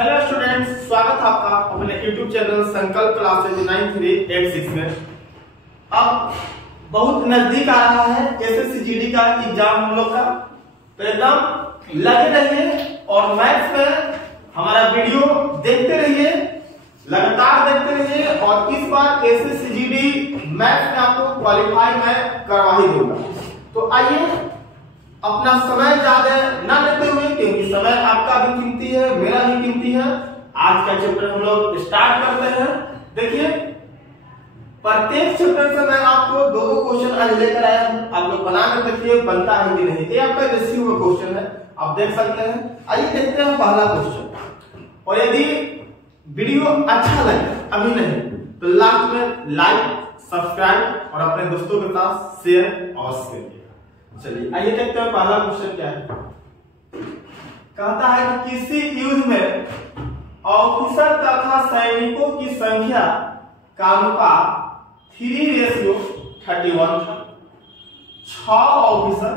Hello students, स्वागत है आपका अपने YouTube चैनल संकल्प क्लासेज 9386 में। अब बहुत नजदीक आ रहा है एसएससी जीडी का एग्जाम हम लोग का, तो एकदम लगे रहिए और मैथ्स में हमारा वीडियो देखते रहिए, लगातार देखते रहिए। और इस बार एसएससी जीडी मैथ्स में आपको क्वालिफाई मैं करवा ही दूंगा। तो आइए अपना समय ज्यादा न लेते हुए, क्योंकि समय आपका भी कीमती है, मेरा भी कीमती है, आज का चैप्टर हम लोग स्टार्ट करते हैं। देखिए, प्रत्येक चैप्टर से मैं आपको दो क्वेश्चन आज लेकर आया हूं। आप लोग बना कर देखिए बनता है कि नहीं। ये आपका रेशियो का क्वेश्चन है, आप देख सकते हैं। आइए देखते हैं पहला क्वेश्चन। और यदि वीडियो अच्छा लगे, अभी नहीं तो लास्ट में लाइक, सब्सक्राइब और अपने दोस्तों के साथ शेयर अवश्य करिए। चलिए आइए देखते हैं पहला क्वेश्चन क्या है। कहता है कि किसी युद्ध में ऑफिसर तथा सैनिकों की संख्या का अनुपात 3:31 था। 6 ऑफिसर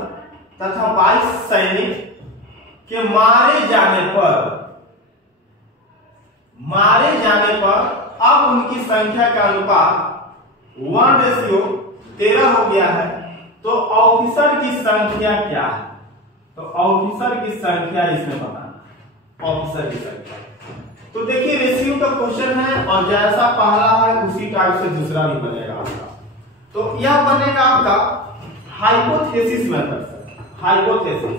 तथा 22 सैनिक के मारे जाने पर अब उनकी संख्या का अनुपात 1:13 हो गया है। तो ऑफिसर की संख्या क्या है? तो ऑफिसर की संख्या इसमें बताना। ऑफिसर की संख्या तो देखिए रेशियो का क्वेश्चन है और जैसा पहला है उसी टाइप से दूसरा भी बनेगा आपका। तो यह बनेगा आपका हाइपोथेसिस मेथड से। हाइपोथेसिस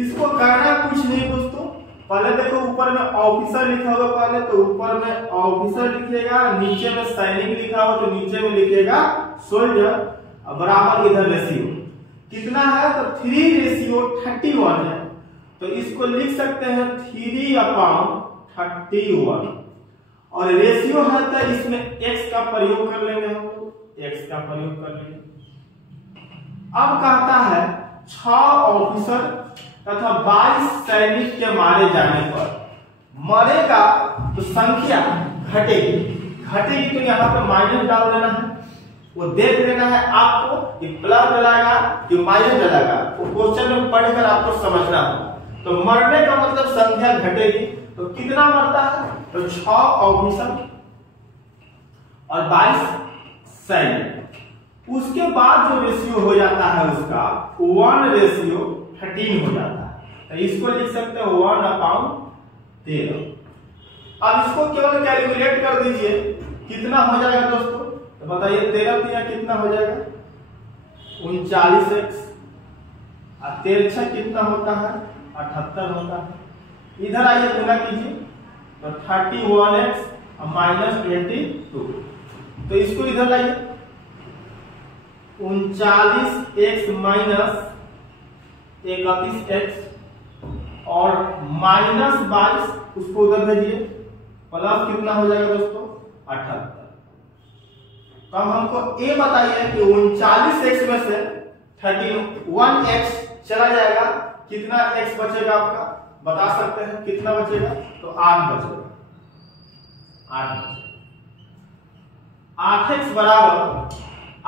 इसको करना कुछ नहीं दोस्तों। पहले देखो ऊपर में ऑफिसर लिखा हुआ, पहले तो ऊपर में ऑफिसर लिखिएगा, नीचे में सैनिक लिखा हुआ तो नीचे में लिखिएगा सोल्जर, बराबर इधर रेशियो कितना है तो 3:31 है। तो इसको लिख सकते हैं 3/31 और रेशियो है तो इसमें x का प्रयोग कर लेंगे हम लोग, x का प्रयोग कर लेंगे। अब कहता है 6 ऑफिसर तथा 22 सैनिक के मारे जाने पर मरेगा तो संख्या घटेगी तो यहाँ पे माइनस डाल देना है। वो देख लेना है आपको कि प्लस डलाएगा कि माइनस डलाएगा, वो क्वेश्चन में पढ़कर आपको समझना है। तो मरने का मतलब संख्या घटेगी, तो कितना मरता है तो 6 ऑफिसर और 22 सैनिक। उसके बाद जो रेशियो हो जाता है उसका 1:13 हो जाता है। तो इसको लिख सकते हैं 1/13। अब इसको केवल कैलकुलेट कर दीजिए कितना हो जाएगा दोस्तों। तो बताइए 13 कितना हो जाएगा 39x और 13 कितना होता है 78 होता है। इधर आइए गुना कीजिए तो 31x और -22। तो इसको इधर लाइए 39x -31x और -22 उसको उधर भेजिए, प्लस कितना हो जाएगा दोस्तों 78। तो हमको ए बताइए कि 39x में से 31x चला जाएगा, कितना x बचेगा आपका बता सकते हैं कितना बचेगा तो 8 बचेगा। 8x बराबर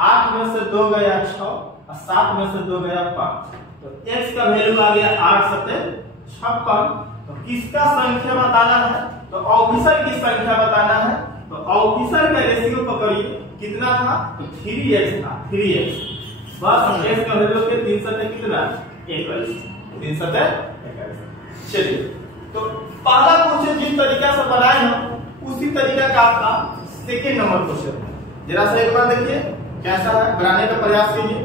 8 में से 2 गया 6 और 7 में से 2 गया 5। तो x का वैल्यू आ गया 8 7 56। तो किसका संख्या बताना है तो ऑफिसर की संख्या बताना है। तो ऑफिसर का रेशियो पकड़िए कितना था तो 3x था, 3x बस x का वैल्यू के 3 7 कितना 21, 3 7 21। चलिए तो पहला क्वेश्चन जिस तरीका से बनाए हम उसी तरीका का आपका सेकंड नंबर क्वेश्चन है। जरा सा एक बार देखिए कैसा है, बनाने का प्रयास कीजिए,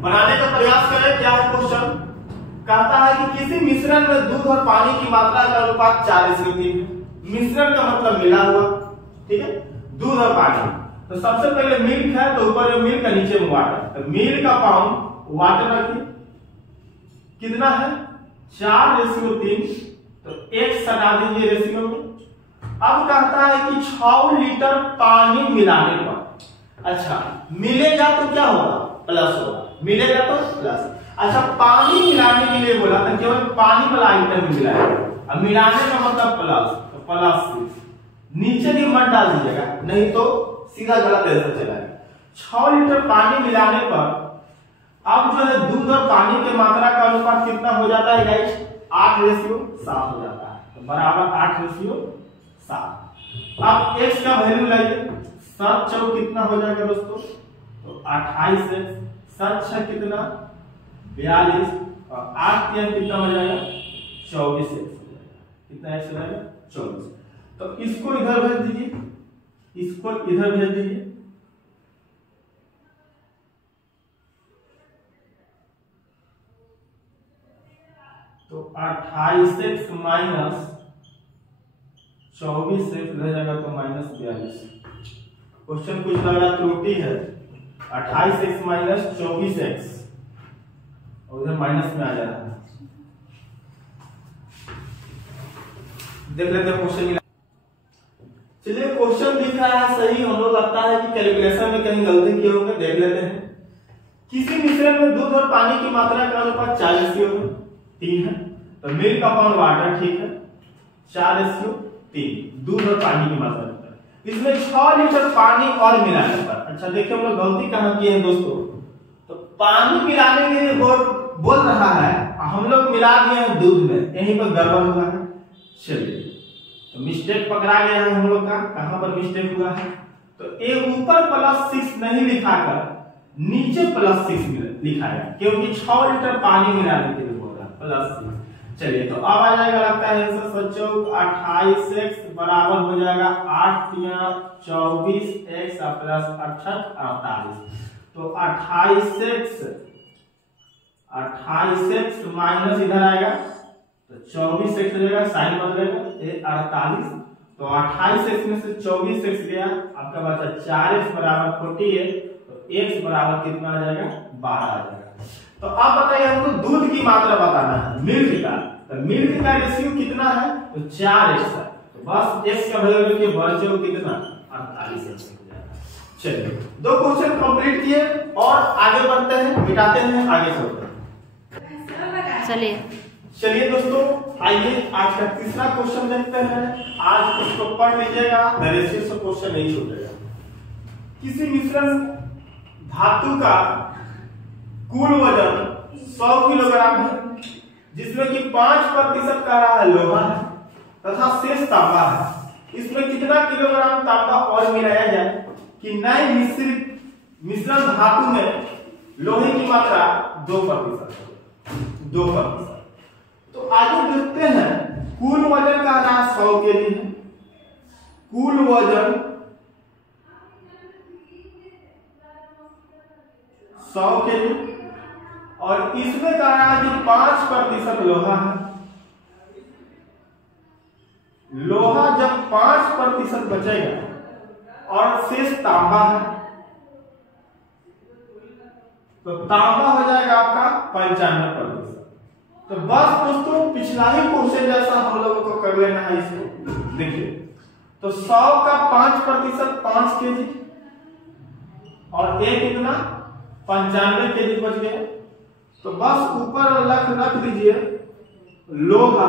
बनाने का प्रयास करें। क्या है क्वेश्चन? कहता है कि किसी मिश्रण में दूध और पानी की मात्रा का अनुपात 40:3 है। मिश्रण का मतलब मिला हुआ, ठीक है, दूध और पानी। तो सबसे पहले मिल्क है तो ऊपर में मिल्क और नीचे में वाटर। तो मिल्क का पाउंड वाटर रखिए कितना है 4:3। तो एक सटा दीजिए रेशियो में। अब कहता है कि 6 लीटर पानी मिलाने पर, अच्छा मिलेगा तो क्या होगा प्लस होगा, मिलेगा तो प्लस। अच्छा पानी मिलाने के लिए बोला था, केवल पानी वाला आइटम मिलाएगा, अब मिलाने का मतलब प्लस, तो प्लस नीचे भी मत डाल दीजिएगा नहीं तो सीधा गलत आंसर चलाएगा। 6 लीटर पानी मिलाने पर अब जो है दूध और पानी के मात्रा का अनुपात कितना हो जाता है गाइस 8:7 हो जाता है, तो बराबर 8:7। अब x का वैल्यू लाइए, 7 चौक कितना हो जाएगा दोस्तों, तो 28x, 7 6 कितना 42 और 8 3 कितना हो जाएगा 24x हो जाएगा। कितना x हो जाएगा 24। तो इसको इधर भेज दीजिए, इसको इधर भेज दीजिए, तो 28x माइनस 24x रह जाएगा तो -42। क्वेश्चन कुछ लग रहा त्रुटि है, 28x माइनस 24x और उधर माइनस में आ जा रहा है। देख लेते हैं क्वेश्चन। चलिए क्वेश्चन दिख रहा है सही, हम लोग लगता है कि कैलकुलेशन में कहीं गलती किए होंगे। देख लेते हैं। किसी मिश्रण में दूध और पानी की मात्रा का अनुपात 4:3 है, तो मिल्क अपॉन वाटर, ठीक है, 4:3 दूध और पानी की मात्रा। इसमें 6 लीटर पानी और मिलाने पर, अच्छा देखिए हम लोग गलती कहां की है दोस्तों, तो पानी मिलाने के लिए बोल रहा है, हम लोग मिला दिए हैं दूध में, यहीं पर गड़बड़ हुआ है। चलिए तो मिस्टेक पकड़ा गया है हम लोग का, कहां पर मिस्टेक हुआ है, तो ए ऊपर +6 नहीं लिखाकर नीचे +6 लिखा है, क्योंकि 6 लीटर पानी मिलाने के लिए बोल रहा है +6। चलिए तो अब आ जाएगा, लगता है आंसर सोचो 28x बराबर हो जाएगा 8 × 24x प्लस 48। तो 28x माइनस इधर आएगा तो 24x हो जाएगा, साइन बदलेगा, ये 48। तो 28x में से 24x गया, आपका बचा 4x बराबर 48, तो x बराबर कितना आ जाएगा 12 आ जाएगा। तो अब बताइए हमको दूध की मात्रा बताना है, मिल्क का, तो मिल्क का रेशियो कितना है, तो 4x है, तो बस x का वैल्यू रखिए, बचे हो कितना 48x हो जाएगा। चलिए 2 क्वेश्चन कंप्लीट किए और आगे बढ़ते हैं, मिटाते हैं, आगे चलते हैं। चलिए दोस्तों आइए आज का तीसरा क्वेश्चन देखते हैं। आज इसको पढ़ लीजिएगा, रेशियो से क्वेश्चन नहीं छूटेगा। किसी मिश्रण धातु का कुल वजन 100 किलोग्राम है, जिसमें कि 5% का रहा है लोहा है तथा शेष तांबा है। इसमें कितना किलोग्राम तांबा और मिलाया जाए कि नए मिश्रण धातु में लोहे की मात्रा 2%। तो आगे देखते हैं, कुल वजन का रहा 100 के लिए, कुल वजन 100 के लिए, और इसमें कहा है कि 5% लोहा है। लोहा जब 5% बचेगा और शेष तांबा है, तो तांबा हो जाएगा आपका 95%। तो बस दोस्तों पिछला ही क्वेश्चन जैसा हम लोगों को कर लेना है इसको। देखिए तो 100 का 5% 5 केजी और एक कितना 95 केजी बच गए। तो बस ऊपर रख दीजिए लोहा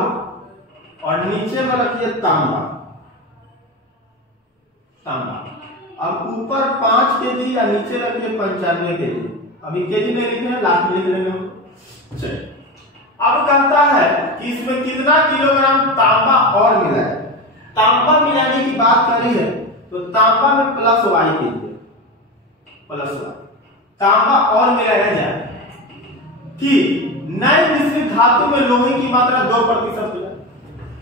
और नीचे में रखिए तांबा। अब ऊपर 5 केजी या नीचे रखिए 95 केजी। अभी केजी नहीं लिखे हैं, लास्ट में लिख लेंगे हम। चलिए अब कहता है कि इसमें कितना किलोग्राम तांबा और मिला है। तांबा मिलाने की बात करी है तो तांबा में +y कीजिए, +y तांबा और मिलाया जाए कि नए मिश्रित धातु में लोहे की मात्रा 2% हो जाए।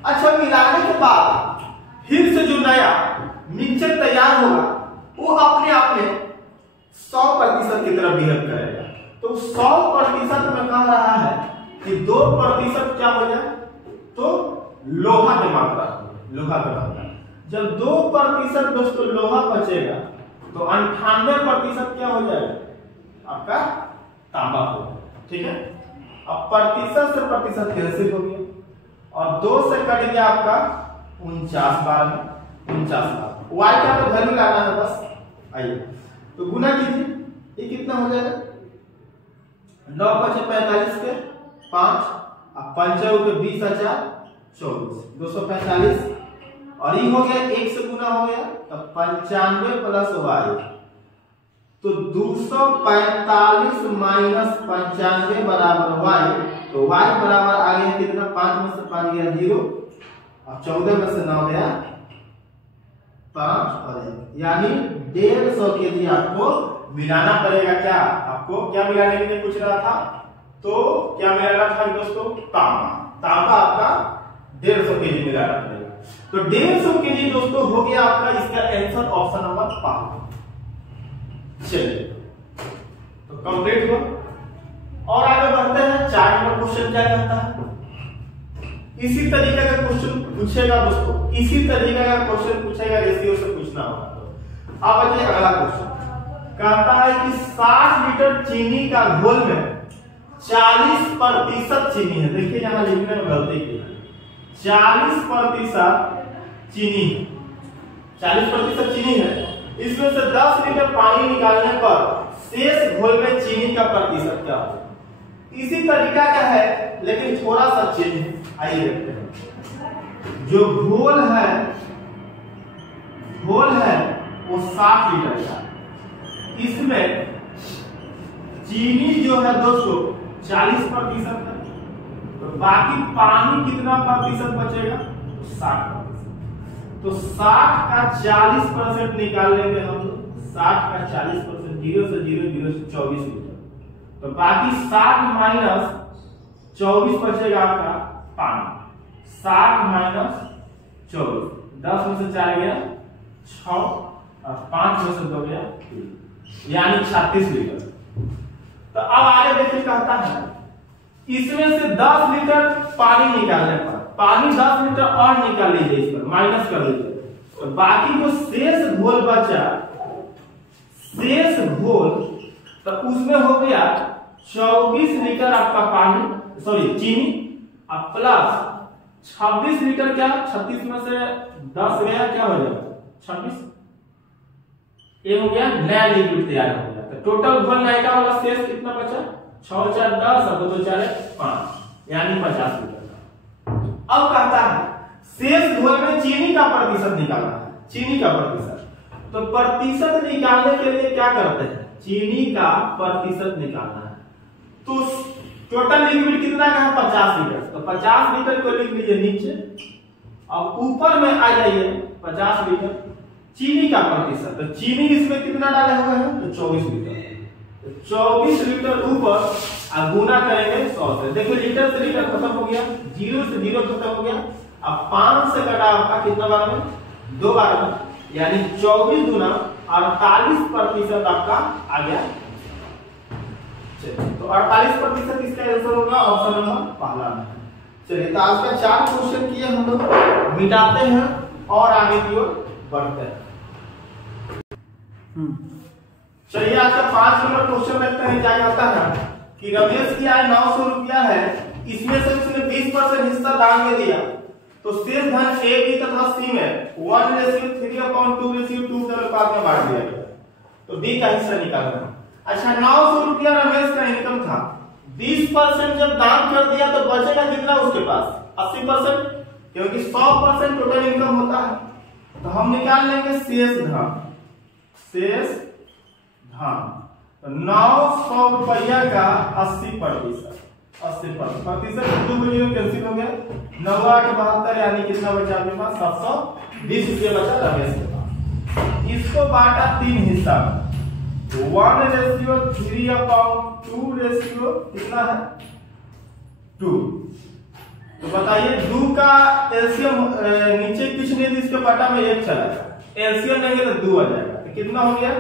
अच्छा मिलाने के बाद फिर से जो नया मिक्सचर तैयार होगा वो अपने आप में 100% की तरफ बिहेव करेगा। तो 100% में कह रहा है कि 2% क्या हो जाए, तो लोहा की मात्रा, जब 2% दोस्तों लोहा बचेगा तो 98% क्या हो जाएगा आपका तांबा होगा। ठीक है, अब प्रतिशत से प्रतिशत कैंसिल हो गया और 2 से कट गया आपका 49 बार में 49 बार। y का तो वैल्यू लाना है बस। आइए तो गुना कीजिए, ये कितना हो जाएगा 9 × 45 के 5 अब 5 के 20 × 4 24 245 और ये हो गया 1 से गुना हो गया तब 95 + y तो 245 - 95 बराबर y तो y बराबर आ गया कितना, 5 में से 5 गया 0 और 14 में से 9 गया 5 और 1, यानी 150 केजी आपको मिलाना पड़ेगा। क्या आपको क्या मिलाने के लिए पूछ रहा था, तो क्या मिलाना था दोस्तों, तांबा। तांबा आपका 150 केजी मिलाना पड़ेगा। तो 150 केजी दोस्तों हो गया आपका इसका आंसर ऑप्शन नंबर 5। चलिए तो कंप्लीट हुआ और आगे बढ़ते हैं। 4 नंबर क्वेश्चन क्या कहता है, इसी तरीके का क्वेश्चन पूछेगा दोस्तों, इसी तरीके का क्वेश्चन पूछेगा, रेशियो से पूछना होगा। तो अब आइए अगला क्वेश्चन कहता है कि 60 लीटर चीनी का घोल में 40% चीनी है। देखिए यहां लिखने में गलती की है, 40% चीनी, 40% चीनी है। इसमें से 10 लीटर पानी निकालने पर शेष घोल में चीनी का प्रतिशत क्या होगा। इसी तरीका का है लेकिन थोड़ा सा चेंज है। आइए देखते हैं। जो घोल है वो 60 लीटर का, इसमें चीनी जो है दोस्तों 40% है, तो बाकी पानी कितना प्रतिशत बचेगा, 60%। तो 60 का 40% निकाल लेंगे हम लोग, 60 का 40%, 0 से 24 लीटर। तो बाकी 60 माइनस 24 बचेगा आपका पानी। 60 माइनस 24, 10 में से 4 गया 6 और 5 में से 2 गया 3, यानी 36 लीटर। तो अब आगे देखिए कहता है इसमें से 10 लीटर पानी निकालने पर, पानी 10 लीटर और निकाल लीजिए, इस पर माइनस कर लीजिए, तो बाकी जो शेष घोल बचा, शेष घोल, तो उसमें हो गया 24 लीटर आपका पानी, सॉरी चीनी, अब प्लस 26 लीटर, क्या 36 में से 10 गया, क्या हो जाएगा 26, ये हो गया नया लिक्विड तैयार हो गया। तो टोटल घोल नायका वाला शेष कितना बचा, 6 4 10 और 2 4 5, यानी 50 लीटर का। अब कहता है शेष घोल में चीनी का प्रतिशत निकालना है, चीनी का प्रतिशत। तो प्रतिशत निकालने के लिए क्या करते हैं, चीनी का प्रतिशत निकालना है। तो टोटल लिक्विड कितना का है, 50 लीटर। तो 50 लीटर को लिख लीजिए नीचे, अब ऊपर में आ जाइए 50 लीटर चीनी का प्रतिशत। तो चीनी इसमें कितना डाले हुए हैं, तो 24 लीटर। तो 24 लीटर ऊपर अब गुना करेंगे 100 से। देखो लीटर से लीटर खत्म हो गया, 0 से 0 खत्म हो गया। अब 5 से कटा आपका कितना बार में, 2 बार में, यानी 24 गुना 48% आपका आ गया। तो 48% इसका आंसर होगा ऑप्शन नंबर पहला में। चलिए तो आज का 4 क्वेश्चन किए हम लोग, मिटाते हैं और आगे की ओर बढ़ते हैं। चलिए आज का 5 नंबर क्वेश्चन देखते हैं। क्या कहता है कि रमेश की आय 900 रुपया है, इसमें से उसने 20% हिस्सा दान में दिया, तो शेष धन ए बी तथा सी में 1:3/2:2 के अनुपात में बांट दिया गया। तो बी का हिस्सा निकालना है। अच्छा 900 रुपया रमेश का इनकम था, 20% जब दान कर दिया तो बचेगा कितना उसके पास, 80%, क्योंकि 100% टोटल इनकम होता है। तो हम निकाल लेंगे शेष धन, शेष धन। तो 900 रुपया का 80%, 80% 2 में कैंसिल हो गया, 9 8 72, यानी कितना बचा आपके पास, 720 रुपया बचा रमेश के पास। इसको बांटा 3 हिस्सा में, 1:3/2 कितना है 2। तो बताइए 2 का एलसीएम नीचे कुछ नहीं, इसके बटा में 1 चला जाएगा, एलसीएम लेंगे तो 2 आ जाएगा। तो कितना हो गया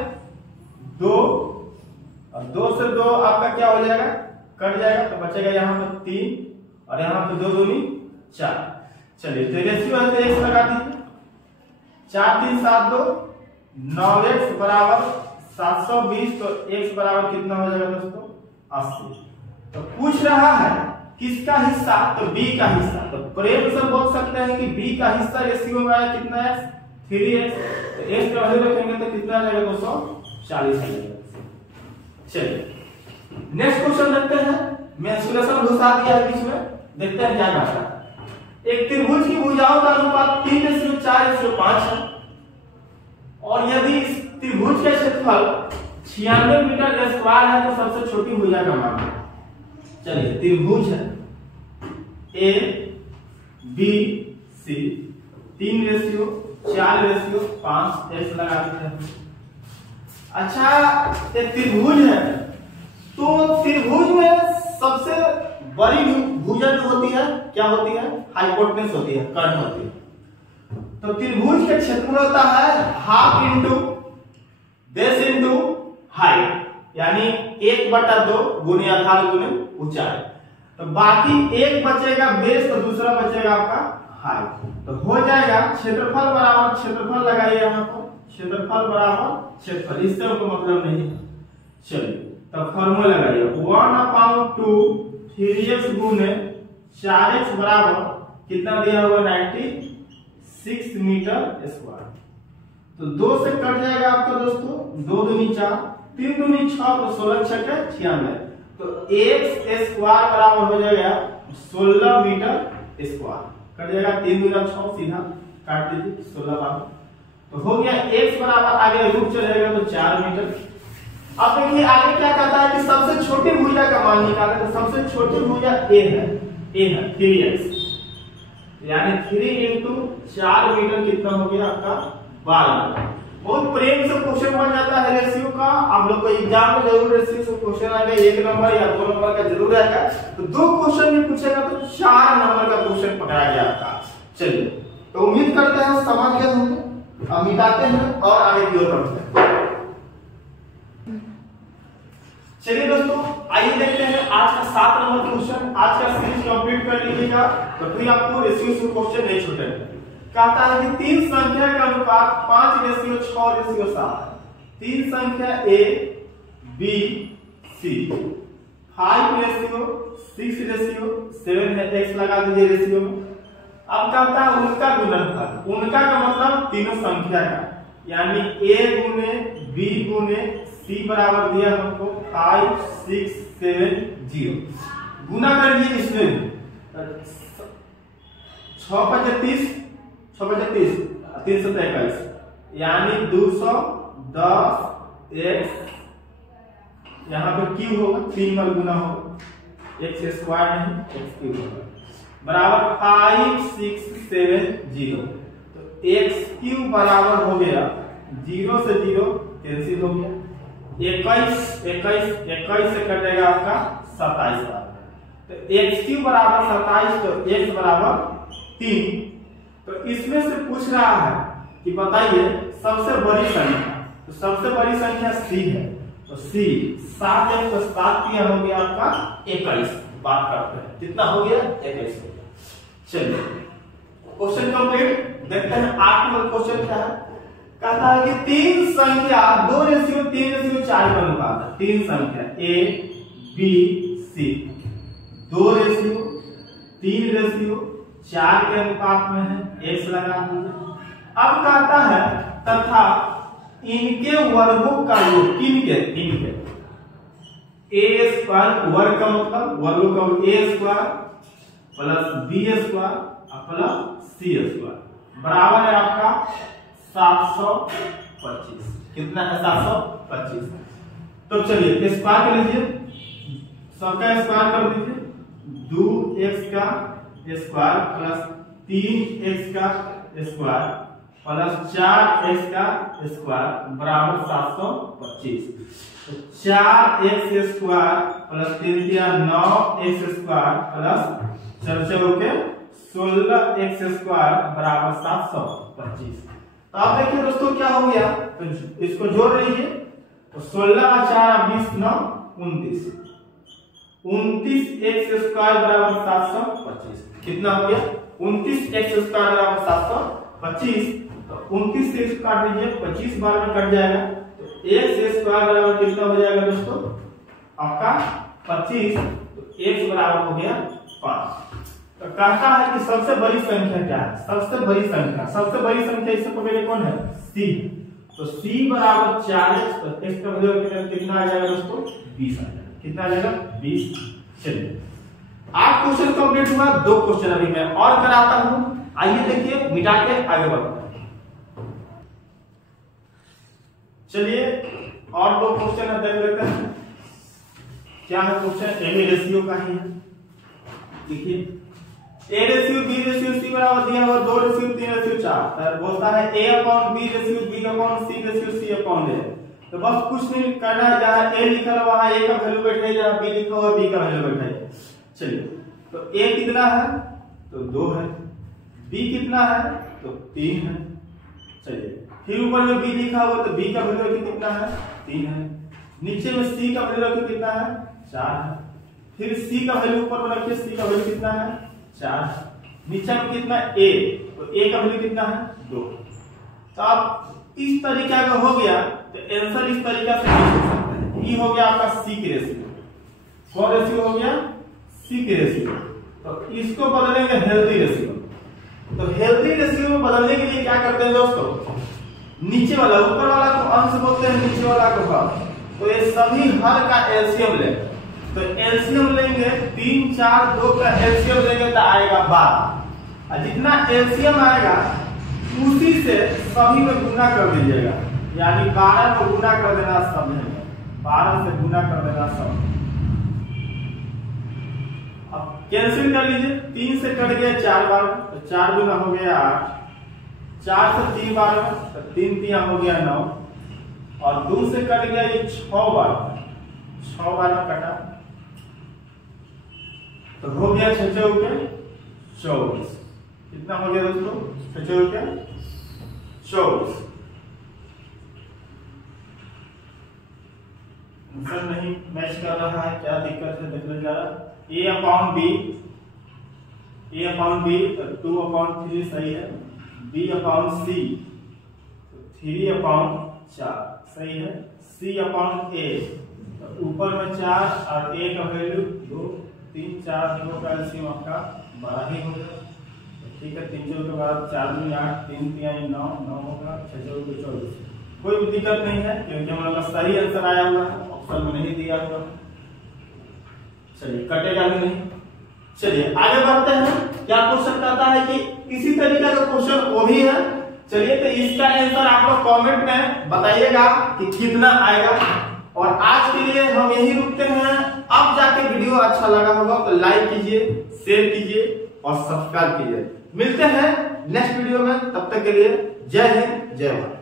2, और 2 से 2 आपका क्या हो जाएगा, कट जाएगा, तो बचेगा यहाँ पर 3 और यहाँ पे 2 दूनी 4। चलिए तो रेशियो है तो 1 लगा दीजिए, 4 3 7 2, 9x बराबर 720, तो x बराबर कितना हो जाएगा दोस्तों 80। तो पूछ रहा है किसका हिस्सा, तो b का हिस्सा। तो प्रेम से बोल सकते हैं कि b का हिस्सा रेशियो में आया कितना है 3x, तो x का वैल्यू रखेंगे तो कितना आ जाएगा 240 आ जाएगा। चलिए नेक्स्ट क्वेश्चन देखते हैं। मेंसुरेशन घुसा दिया है बीच में, देखते हैं क्या कहता है। एक त्रिभुज की भुजाओं का अनुपात 3:4:5 है, और यदि इस त्रिभुज का क्षेत्रफल 96 मीटर स्क्वायर है तो सबसे छोटी भुजा का मान है। चलिए त्रिभुज है, ए बी सी 3:4:5 ऐसे लगा देते हैं। अच्छा, एक त्रिभुज है, तो त्रिभुज में सबसे बड़ी भुजा जो होती है क्या होती है? हाइपोटेन्यूस होती है, कर्ण होती है। तो त्रिभुज के क्षेत्रफल होता है half into base into height, यानी 1/2 गुने आधार गुने ऊंचाई। तो बाकी एक बचेगा बेस, तो दूसरा बचेगा आपका हाइट। तो हो जाएगा क्षेत्रफल बराबर क्षेत्रफल लगाइए यहाँ पर, क्षेत्रफल बराबर क्षेत्रफल, इससे हमको मतलब नहीं है। चलिए तब फॉर्मूला लगाइए 1/2 3x गुने 4x बराबर कितना दिया हुआ 96 मीटर स्क्वायर। तो 2 से कट जाएगा आपका दोस्तों, 2 दूनी 4, 3 दूनी 6, तो 16 छक्के 96। तो x स्क्वायर बराबर हो जाएगा 16 मीटर स्क्वायर। कट जाएगा 3 दूना 6, सीधा काट दीजिए 16 बार। तो हो गया x बराबर, आगे रूट चलेगा तो 4 मीटर। अब देखिए आगे क्या कहता है कि सबसे छोटी भुजा का मान निकालें। तो सबसे छोटी भुजा a है 3x, यानी 3 × 4 मीटर कितना हो गया आपका 12 मीटर। बहुत प्रेम से क्वेश्चन बन जाता है रेशियो का। आप लोग को एग्जाम में जरूर रेशियो से क्वेश्चन आएगा, 1 नंबर या 2 नंबर का जरूर आएगा। तो 2 क्वेश्चन में पूछेगा तो 4 नंबर का क्वेश्चन पकड़ा गया आपका। चलिए तो उम्मीद करते हैं समझ गए होंगे। अब मिटाते हैं और आगे की ओर बढ़ते हैं। चलिए दोस्तों, आइए देखते हैं आज का 7 नंबर क्वेश्चन। आज का सीरीज कंप्लीट कर लीजिएगा तो फिर आपको रेशियो से क्वेश्चन नहीं छूटेगा। कहता है कि 3 संख्या का अनुपात 5:6:7 है। 3 संख्या A B C 5:6:7 है। x लगा दीजिए रेशियो में। अब कहता है उनका गुणनफल, उनका का मतलब तीनों संख्या का, यानी A गुने B गुने C बराबर दिया हमको 5 6 7 0। गुना कर लीजिए इसमें 6 × 30 321, यानी 210 x, यहाँ पे क्यू होगा 3 बार गुना होगा, x स्क्वायर नहीं x क्यूब होगा, बराबर 5 6 7 0। तो x क्यूब बराबर हो गया 0 से 0 कैंसिल हो गया, 21 से कटेगा आपका 27 बार। तो x क्यूब बराबर 27, तो x बराबर 3। तो इसमें से पूछ रहा है कि बताइए सबसे बड़ी संख्या। तो सबसे बड़ी संख्या c है, तो c 7 × 7 हो गया आपका 21। बात करते हैं कितना हो गया 21 हो गया। चलिए क्वेश्चन कंप्लीट। देखते हैं 8 नंबर क्वेश्चन क्या है। कहता है कि 3 संख्या 2:3:4 का अनुपात है। 3 संख्या A B C 2:3:4 के अनुपात में है, x लगा दीजिए। अब कहता है तथा इनके वर्गों का योग, इनके a स्क्वायर वर्ग का मतलब वर्गों का a square plus b square plus c square बराबर है आपका 725। कितना है 725। तो चलिए स्क्वायर कर लीजिए, सबका स्क्वायर कर दीजिए। 2x का स्क्वायर प्लस 3x का स्क्वायर प्लस 4x का स्क्वायर बराबर 725। तो 4x square plus 3 9x square plus 16x square बराबर 725। तो आप देखिए दोस्तों क्या हो गया, तो इसको जोड़ लीजिए। तो 16 × 4 20 9 29, 29x स्क्वायर बराबर 725। कितना हो गया 29x स्क्वायर बराबर 725। तो 29 से इसको काट दीजिए, 25 बार में कट जाएगा। तो x स्क्वायर बराबर कितना हो जाएगा दोस्तों आपका 25। तो x बराबर हो गया 5। तो कहता है कि सबसे बड़ी संख्या क्या है। सबसे बड़ी संख्या इससे पहले कौन है c। तो c बराबर 40, तो x का वैल्यू कितना आ जाएगा दोस्तों 20 आ जाएगा। कितना आ जाएगा 20। चलिए 8 क्वेश्चन कंप्लीट हुआ। 2 क्वेश्चन अभी मैं और कराता हूं। आइए देखिए मिटा के आगे बढ़ते हैं। चलिए और 2 क्वेश्चन देख लेते हैं। क्या है क्वेश्चन, रेशियो का ही है। देखिए a ratio b ratio c बराबर दिया हुआ 2 रेशियो 3 रेशियो 4, फिर बोलता है a upon b ratio b upon c ratio c upon a। तो बस कुछ नहीं करना है, जहां a लिखा हुआ वहां a का वैल्यू बैठाइए, जहां b लिखा हुआ b का वैल्यू बैठाइए। चलिए, तो a कितना है तो 2 है, b कितना है तो 3 है। चलिए, फिर ऊपर में b लिखा हुआ तो b का वैल्यू कितना है 3 है, नीचे में c का वैल्यू कितना है 4 है, फिर c का वैल्यू ऊपर में रखिए, c का वैल्यू कितना है 4, नीचे में कितना a, तो a का वैल्यू कितना है 2। तो आप इस तरीका का हो गया, तो आंसर इस तरीका से लिख सकते हैं। ये हो गया आपका c की रेशियो, कौन रेशियो हो गया c की रेशियो। तो इसको बदलेंगे हेल्दी रेशियो। तो हेल्दी रेशियो में बदलने के लिए क्या करते हैं दोस्तों, नीचे वाला ऊपर वाला को अंश बोलते हैं, नीचे वाला को हर। तो ये सभी हर का एलसीएम ले, तो एलसीएम लेंगे 3 4 2 का एलसीएम लेंगे तो आएगा 12, और जितना एलसीएम आएगा उसी से सभी में गुना कर दीजिएगा, यानी 12 को गुना कर देना सब में, 12 से गुना कर देना सब। अब कैंसिल कर लीजिए, 3 से कट गया 4 बार, तो 4 गुना हो गया 8, 4 से 3 बार तो 3 3 हो गया 9, और 2 से कट गया ये 6 बार, 6 बार में कटा तो हो गया 6 चौके 24। कितना हो गया दोस्तों 6 चौके 24। आंसर नहीं मैच कर रहा है, क्या दिक्कत है देखने जा रहा। a upon b, a upon b तो 2 अपॉन 3 सही है, b अपॉन c तो 3 अपॉन 4 सही है, c अपॉन a तो ऊपर में 4 और a का वैल्यू 2, 3 4 2 का एलसीएम आपका 12 ही होगा। ठीक है, 3 4 के बाद 4 2 8 3 3 9 9 होगा, 6 4 24। कोई भी दिक्कत नहीं है क्योंकि हम लोग का सही आंसर आया हुआ है, ऑप्शन में नहीं दिया हुआ। चलिए, कटेगा भी नहीं। चलिए आगे बढ़ते हैं। क्या क्वेश्चन कहता है कि इसी तरीके का क्वेश्चन वो भी है। चलिए, तो इसका आंसर आप लोग कमेंट में बताइएगा कि कितना आएगा। और आज के लिए हम यही रुकते हैं। अब जाके वीडियो अच्छा लगा होगा तो लाइक कीजिए, शेयर कीजिए और सब्सक्राइब कीजिए। मिलते हैं नेक्स्ट वीडियो में, तब तक के लिए जय हिंद जय भारत।